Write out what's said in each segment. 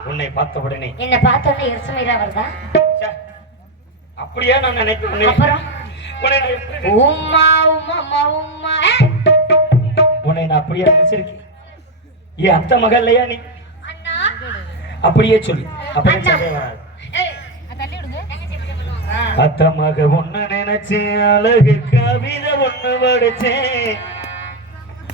உன்னை பார்த்த உடனே. என்ன பார்த்த உடனே எரிசுமையில வருதா அப்படியா நான் நினைக்கிறேன் அப்புறம்? உம்மா உம்மா உன்னை நான் அப்படியே நினைச்சிருக்கேன். ஏன் அத்த மகள் இல்லையா நீ? அப்படியே சொல்லு. அத்த மக ஒன்னு நினைச்சேன் அழகு கவிதை ஒண்ணு படிச்சேன்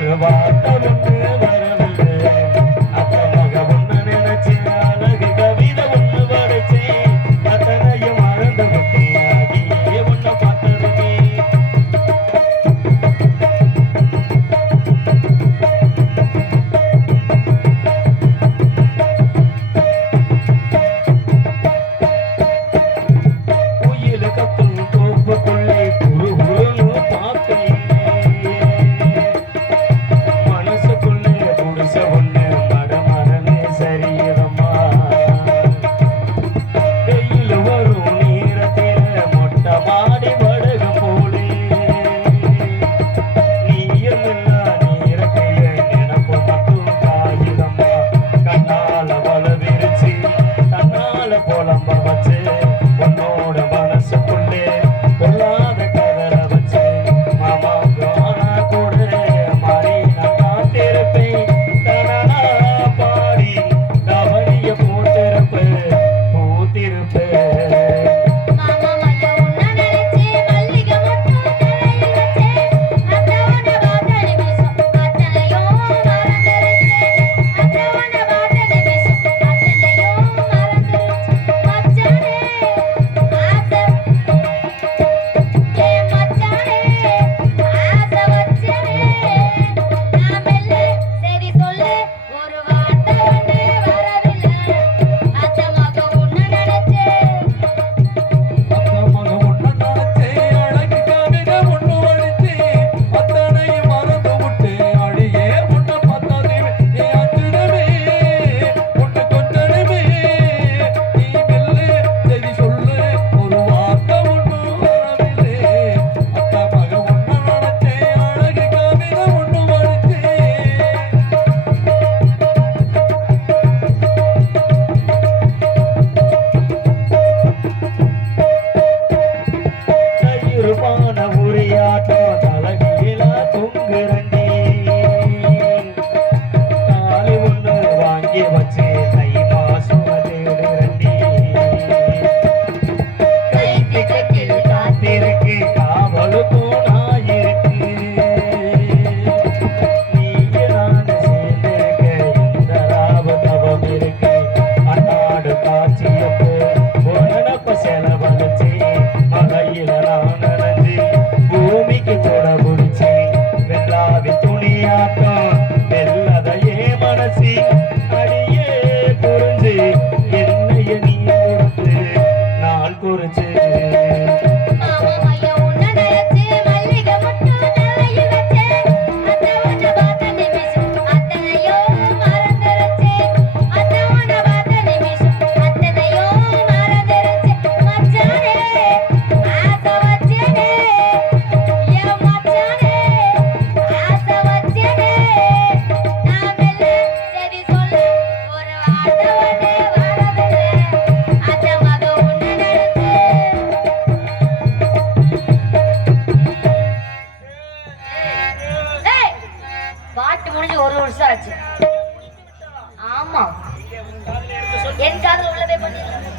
ஒரு வாட்டமுக்கு வரவில்லை. see. கட்டு முடிஞ்சு ஒரு வருஷம் ஆச்சு. ஆமா. என் காதல் உள்ள போய்